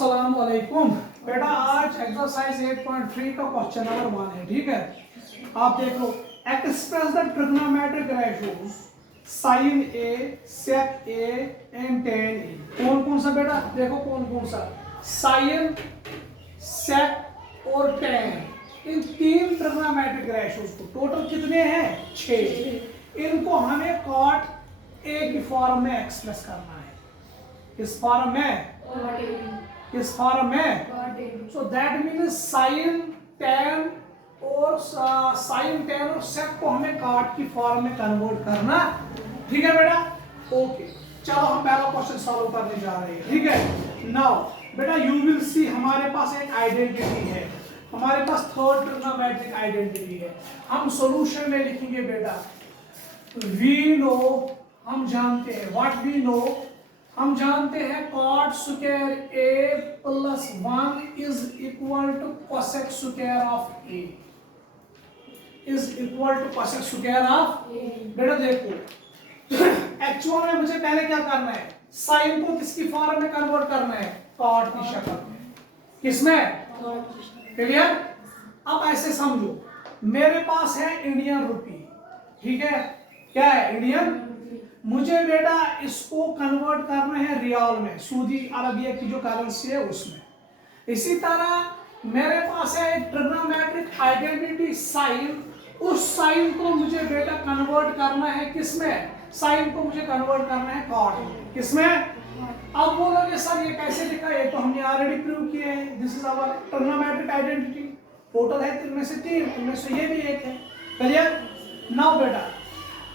अस्सलाम वालेकुम बेटा, आज एक्सरसाइज 8.3 का क्वेश्चन नंबर 1 है। ठीक है, आप देख लो। Express the trigonometric ratios sine A, sec A and tan A. कौन कौन सा बेटा? देखो कौन कौन सा। साइन, सेक और टेन, इन तीन ट्रिग्नोमेट्रिक रेशियोज को टोटल कितने हैं? 6। इनको हमें कॉट ए की फॉर्म में एक्सप्रेस करना है। किस फॉर्म में? किस फॉर्म में? So that means sign ten और सेक को हमें कॉट की फॉर्म में कन्वर्ट करना। ठीक है बेटा? ओके, चलो हम पहला क्वेश्चन सॉल्व करने जा रहे हैं। ठीक है, नाउ बेटा यू विल सी हमारे पास एक आइडेंटिटी है, हमारे पास थर्ड ट्रिग्नोमेट्रिक आइडेंटिटी है। हम सॉल्यूशन में लिखेंगे बेटा, वी नो, हम जानते हैं, व्हाट वी नो, हम जानते हैं cot square A plus 1 is equal to cosec square of A, is equal to cosec square of A. बेटा देखो, एक्चुअल में मुझे पहले क्या करना है? साइन को किसकी फॉर्म में कन्वर्ट करना है? कॉट की शक्ल में। किसमें? क्लियर? अब ऐसे समझो, मेरे पास है इंडियन रुपी। ठीक है, क्या है? इंडियन। मुझे बेटा इसको कन्वर्ट करना है रियाल में, सऊदी अरबिया की जो करेंसी है उसमें। इसी तरह मेरे पास है एक ट्रिग्नोमेट्रिक आइडेंटिटी साइन, उस साइन को मुझे बेटा कन्वर्ट करना है किसमें? साइन को मुझे कन्वर्ट करना है कॉट में। किसमें? अब बोलोगे सर ये कैसे लिखा? ये तो हमने ऑलरेडी प्रूव किया है। This is our trigonometric identity. Total है इनमें से 3, इनमें से ये भी एक है। क्लियर? नाउ बेटा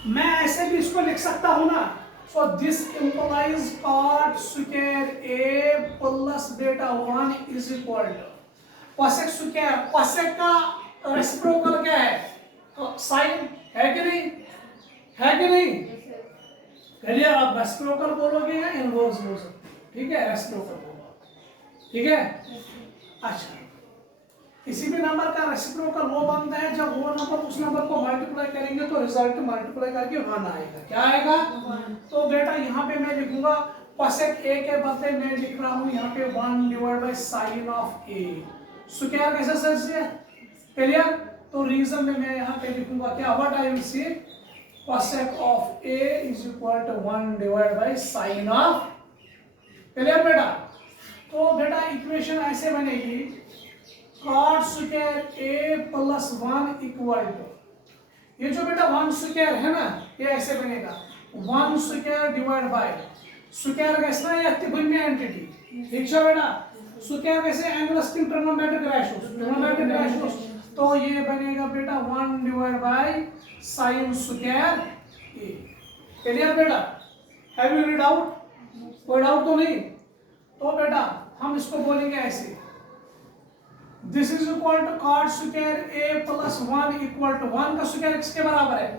मैं ऐसे भी इसको लिख सकता हूं ना। So this implies cot square A plus बेटा 1 is equal to cosec square. Cosec का रेसिप्रोकल क्या है? साइन है कि नहीं? है कि नहीं? चलिए, आप रेसिप्रोकल बोलोगे या इनवर्स बोल सकते हो। ठीक है, रेसिप्रोकल बोलो। ठीक है, अच्छा, किसी भी नंबर का रेसिप्रोकल वो बनता है जब वो नंबर उस नंबर को मल्टीप्लाई करेंगे तो रिजल्ट मल्टीप्लाई करके 1 आएगा। क्या आएगा? 1। तो बेटा यहाँ पे मैं लिखूंगा कोसेक ए के बदले मैं लिख रहा हूँ यहाँ पे 1 divide by sine of A. Square कैसे सर से? क्लियर? तो रीजन में मैं यहाँ पे लिखूंगा क्या? What I will say cosec of A is equal to 1 divide by sine of. Clear बेटा? तो बेटा इक्वेशन ऐसे बनेगी, cot square A plus 1 equal to, ये जो बेटा 1 स्क्वायर है ना, ये ऐसे बनेगा 1 स्क्वायर डिवाइड बाय स्क्वायर कैसे ना, ये अतिभिन्न एंटिटी। ठीक है बेटा? स्क्वायर कैसे? Angular trigonometric ratios. तो ये बनेगा बेटा 1 divide by sine square A. Clear बेटा? Have you any doubt? कोई डाउट तो नहीं? तो बेटा हम इसको बोलेंगे ऐसे, this is equal to cot square A plus 1 equal to 1 का स्क्वायर किसके बराबर है?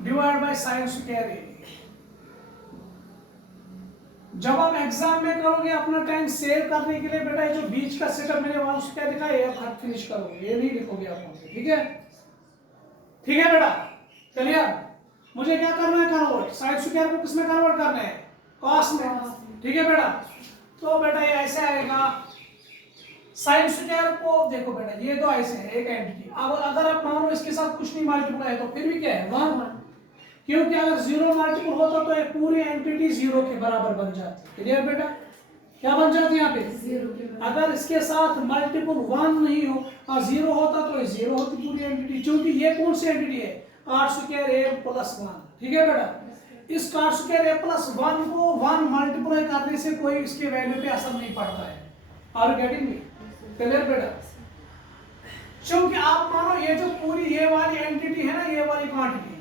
Divide by sine square A. जब आप एग्जाम में करोगे अपना टाइम सेव करने के लिए बेटा ये जो बीच का सेटअप मैंने वहां उसका लिखा है, ये खत फिनिश करोगे, ये नहीं लिखोगे आप। ठीक है? ठीक है बेटा? चलिए, मुझे क्या करना है? कन्वर्ट साइन स्क्वायर को किसमें कन्वर्ट करना है? कॉस में। ठीक है बेटा? तो बेटा ये ऐसे आएगा, साइन स्क्वायर को देखो बेटा, ये तो ऐसे है एक एंटिटी। अब अगर आप मानो इसके साथ कुछ नहीं मल्टीप्लाई है तो फिर भी क्या है? 1। क्योंकि अगर 0 मल्टीपल होता तो ये पूरी एंटिटी 0 के बराबर बन जाती। क्लियर बेटा? क्या बन जाती है यहाँ पे? 0। अगर इसके साथ मल्टीपल 1 नहीं हो और 0 होता तो ये 0 होती पूरी एंटिटी। क्योंकि ये कौन सी एंटिटी है? कॉट स्क्वायर ए प्लस 1। ठीक है बेटा? इस कॉट स्क्वायर ए प्लस 1 को 1 मल्टीप्लाई करने से कोई इसके वैल्यू पे असर नहीं पड़ता है। Are getting me? क्लियर बेटा? क्योंकि आप मानो ये जो पूरी ये वाली एंटिटी है ना, ये वाली क्वांटिटी,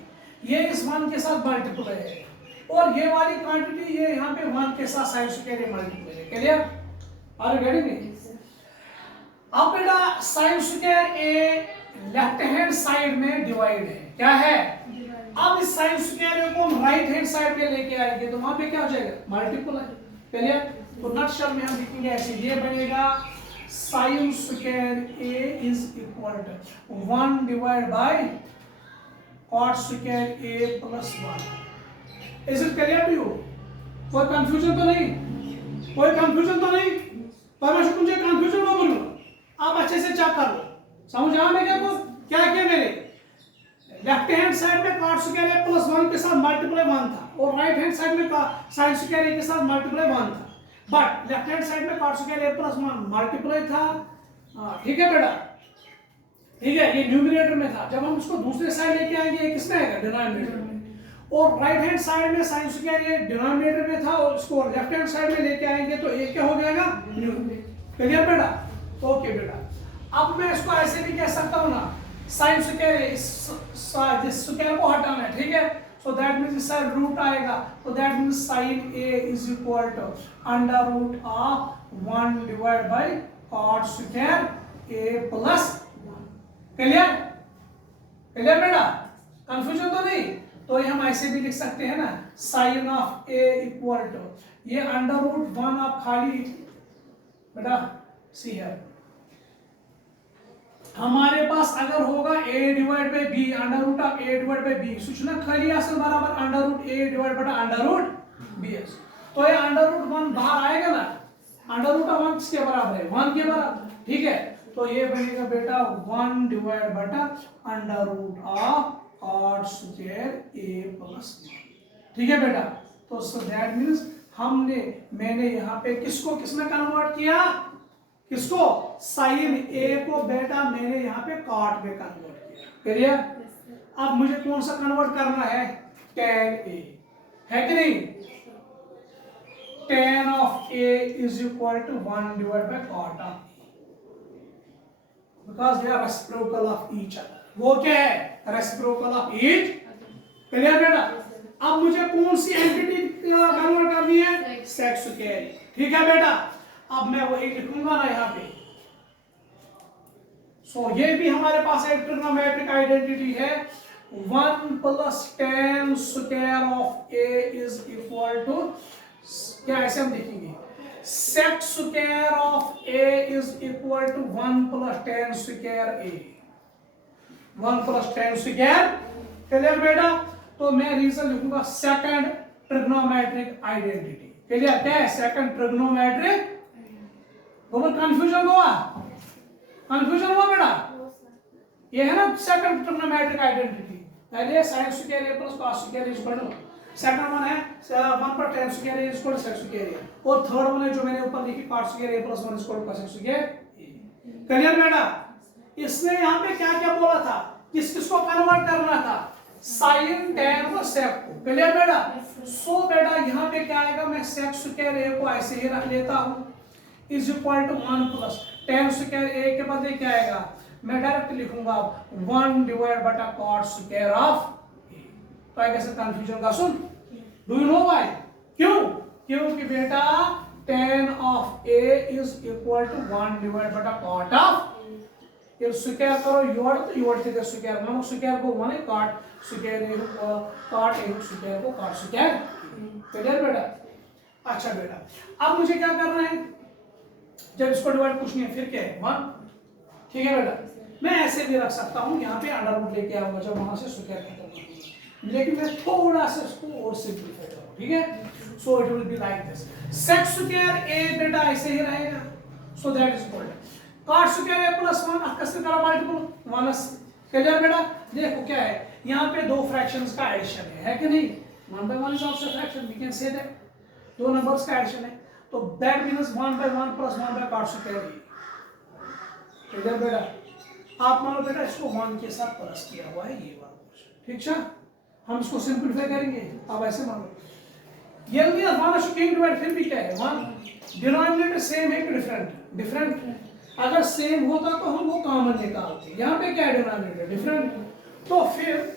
ये इस 1 के साथ मल्टीप्लाई है, और ये वाली क्वांटिटी ये यहाँ पे 1 के साथ साइन स्क्वायर मल्टीप्लाई है। क्लियर? Are getting me? अब बेटा sine square A left hand side में डिवाइड है। क्या है? अब इस साइन स्क्वायर को हम राइट हैंड साइड में लेके आएंगे तो वहां पे क्या हो जाएगा? मल्टीप्लाई। क्लियर? तो नटशल में हम लिखेंगे ऐसे, ये बनेगा sine square a is equal to 1 divide by cot square A plus 1। Is it clear to you? कोई कंफ्यूजन तो नहीं? कोई कंफ्यूजन तो नहीं? तो तुझे कंफ्यूजन हो बोलूँ आप अच्छे से चेक कर लो, समझ आया मैं क्या बोल क्या किया मेरे लेफ्ट हैंड साइड में cot स्क्वायर a प्लस 1 के साथ मल्टीप्लाई 1 था और राइट हैंड साइड में sin स्क्वायर a के साथ मल्टीप्लाई 1 था, बट लेफ्ट हैंड साइड में cot square a plus 1 multiply था। ठीक है बेटा, ठीक है, ये न्यूमरेटर में था। जब हम इसको दूसरे साइड लेके आएंगे ये किसमें आएगा डिनोमिनेटर में, और राइट हैंड साइड में sin स्क्वायर ये डिनोमिनेटर में था और इसको लेफ्ट हैंड साइड में लेके आएंगे तो ये क्या हो जाएगा क्लियर बेटा। ओके बेटा, अब मैं इसको ऐसे भी कह सकता हूं ना sin स्क्वायर जिस स्क्वायर को हटाना है, ठीक है, सो दैट मींस इसका रूट आएगा, तो that means sin a is equal to under root of 1 divide by cot square a plus clear clear बेटा, कंफ्यूजन तो नहीं। तो ये हम ऐसे भी लिख सकते हैं ना sine of a equal to ये अंडर रूट 1 आप खाली बेटा सी है, हमारे पास अगर होगा a divide by b under root of a divide by b सूचना खाली असल बराबर अंडर रूट a डिवाइड बटा अंडर रूट bs, तो ये अंडर रूट 1 बाहर आएगा ना, अंडर रूट ऑफ 1 किसके बराबर है 1 के बराबर, ठीक है, तो ये बनेगा बेटा 1 डिवाइड बटा under root of cot square a plus 1, ठीक है बेटा। तो सो दैट मींस मैंने यहाँ पे किसको किसमें कन्वर्ट किया, किसको sin a को बेटा मैंने यहाँ पे cot में कन्वर्ट किया, क्लियर। अब मुझे कौन सा कन्वर्ट करना है tan a है कि नहीं, tan of a is equal to 1 divided by cot of a because they are reciprocal of each other, वो क्या है reciprocal of each, क्लियर बेटा। अब मुझे कौन सी एंटिटी कन्वर्ट करनी है sec स्क्वायर, ठीक है बेटा। अब मैं वही लिखूंगा ना यहाँ पे, सो ये भी हमारे पास एक ट्रिग्नोमेट्रिक आइडेंटिटी है 1 plus tan square of a is equal to क्या, ऐसे हम लिखेंगे sec square of a is equal to 1 plus tan square a, 1 plus tan square, clear बेटा। तो मैं रीजन लिखूंगा सेकंड ट्रिग्नोमेट्रिक आइडेंटिटी, क्लियर, क्या है सेकंड ट्रिग्नोमेट्रिक, बहुत कंफ्यूजन हुआ, कंफ्यूजन हुआ बेटा, ये है ना सेकंड ट्रिग्नोमेट्रिक आइडेंटिटी, पहले sin square a plus cos square is equal to, second one है 1 पर tan square a is equal to sec square a, और थर्ड वन है जो मैंने ऊपर लिखी cot square a plus 1 is equal to cos square a, clear बेटा। इसने यहाँ पे क्या क्या बोला था, किस किस को कन्वर्ट करना था sin tan और sec को, क्लियर बेटा। सो बेटा यहाँ पे क्या आएगा, मैं sec स्क्वायर a को ऐसे ही रख लेता हूँ is equal to 1 plus tan square a के बदले क्या आएगा, मैं डायरेक्ट लिखूंगा 1 डिवाइड बटा cot स्क्वायर ऑफ a, तो आई कैसे कंफ्यूजन का सुन, डू यू नो व्हाई, क्यों, क्योंकि बेटा tan of a is equal to 1 divide बटा cot ऑफ, ये स्क्वायर करो योड़ तो योड़ से स्क्वायर, मानो स्क्वायर को 1 है cot स्क्वायर a को cot a स्क्वायर को cot स्क्वायर, क्लियर बेटा। अच्छा बेटा, अब मुझे क्या करना है, जब इसको डिवाइड कुछ नहीं है फिर क्या है 1, ठीक है बेटा। मैं ऐसे भी रख सकता हूँ, यहाँ पे अंडर रूट लेके आऊंगा जब वहां से स्क्वायर खत्म हो जाएगा, लेकिन मैं थोड़ा सा इसको और सिंपलीफाई करूँ, ठीक है। So it will be like this, sec square a बेटा ऐसे ही रहेगा, so that is equal to cot square a plus 1 आपका से करा मल्टीपल 1, क्लियर बेटा। देखो क्या है, यहाँ पे दो फ्रैक्शंस का एडिशन है कि नहीं, 1 by 1 is also fraction, we can say that, दो नंबर्स का एडिशन है, तो that means 1 by 1 plus 1 by cot square a, clear बेटा। आप मानो बेटा इसको 1 के साथ प्लस किया हुआ है ये वाला क्वेश्चन, ठीक है, हम इसको सिंपलीफाई करेंगे। अब ऐसे मानो ये भी 1 स्क्वायर डिवाइड फिर भी क्या है 1, डिनोमिनेटर सेम है कि डिफरेंट, डिफरेंट, अगर सेम होता तो हम वो कॉमन निकालते, यहाँ पे क्या है डिनोमिनेटर डिफरेंट, तो फिर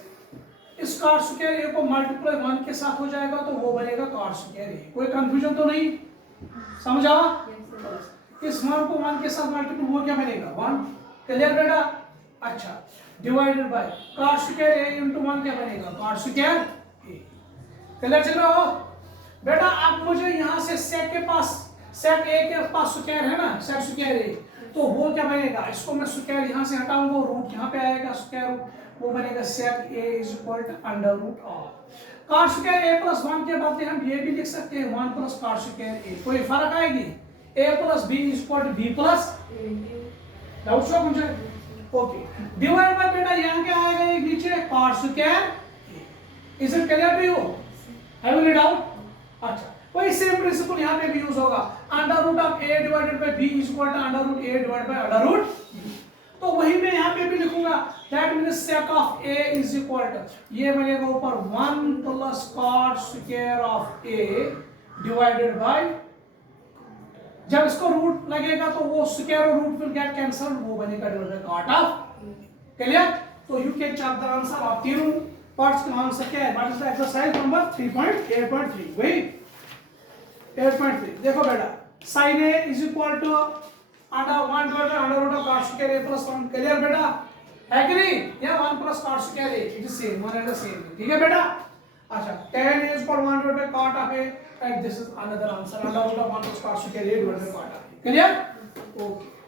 इस cot स्क्वायर a को मल्टीप्लाई 1 के साथ हो जाएगा तो वो बनेगा cot स्क्वायर a, कोई कंफ्यूजन तो नहीं, समझ आया, इस 1 को 1 के साथ मल्टीप्लाई वो क्या बनेगा 1, क्लियर बेटा। अच्छा, divided by cot square a into 1 क्या बनेगा cot स्क्वायर a, क्लियर चल रहा हो बेटा। अब मुझे यहाँ से sec के पास sec a के पास स्क्वायर है ना, sec स्क्वायर a, तो वो क्या बनेगा, इसको मैं स्क्वायर यहाँ से हटाऊंगा, रूट यहाँ पे आएगा स्क्वायर रूट, वो बनेगा sec a is equal to under root of cot square a plus 1 के बदले हम ये भी लिख सकते हैं 1 प्लस cot स्क्वायर a, कोई फर्क आएगी, a plus b is equal to b plus doubt show मुझे ओके डिवाइड बाय बेटा यहाँ क्या आएगा ये नीचे cot square is it clear to you have any doubt अच्छा वही सेम प्रिंसिपल यहाँ पे भी यूज होगा under root of a divided by b is equal to under root a divided by under root तो वही मैं यहाँ पे भी लिखूंगा that means sec of a is equal to ये बनेगा ऊपर 1 plus cot square of a divided bye जब इसको रूट लगेगा तो वो स्क्वायर और रूट विल गेट कैंसल्ड वो बनेगा divided by cot of clear तो you can check the answer of तीनों पार्ट्स का आंसर क्या है what is the exercise number 3.8.3 वही 8.3 देखो बेटा sin a is equal to under 1 divided under root of cot square a plus 1 clear बेटा है कि नहीं या 1 plus cot square a it is same one and the same ठीक है बेटा अच्छा tan a is equal to 1 divided by cot of a and this is another answer under root of 1 plus cot square a divided by cot of a clear okay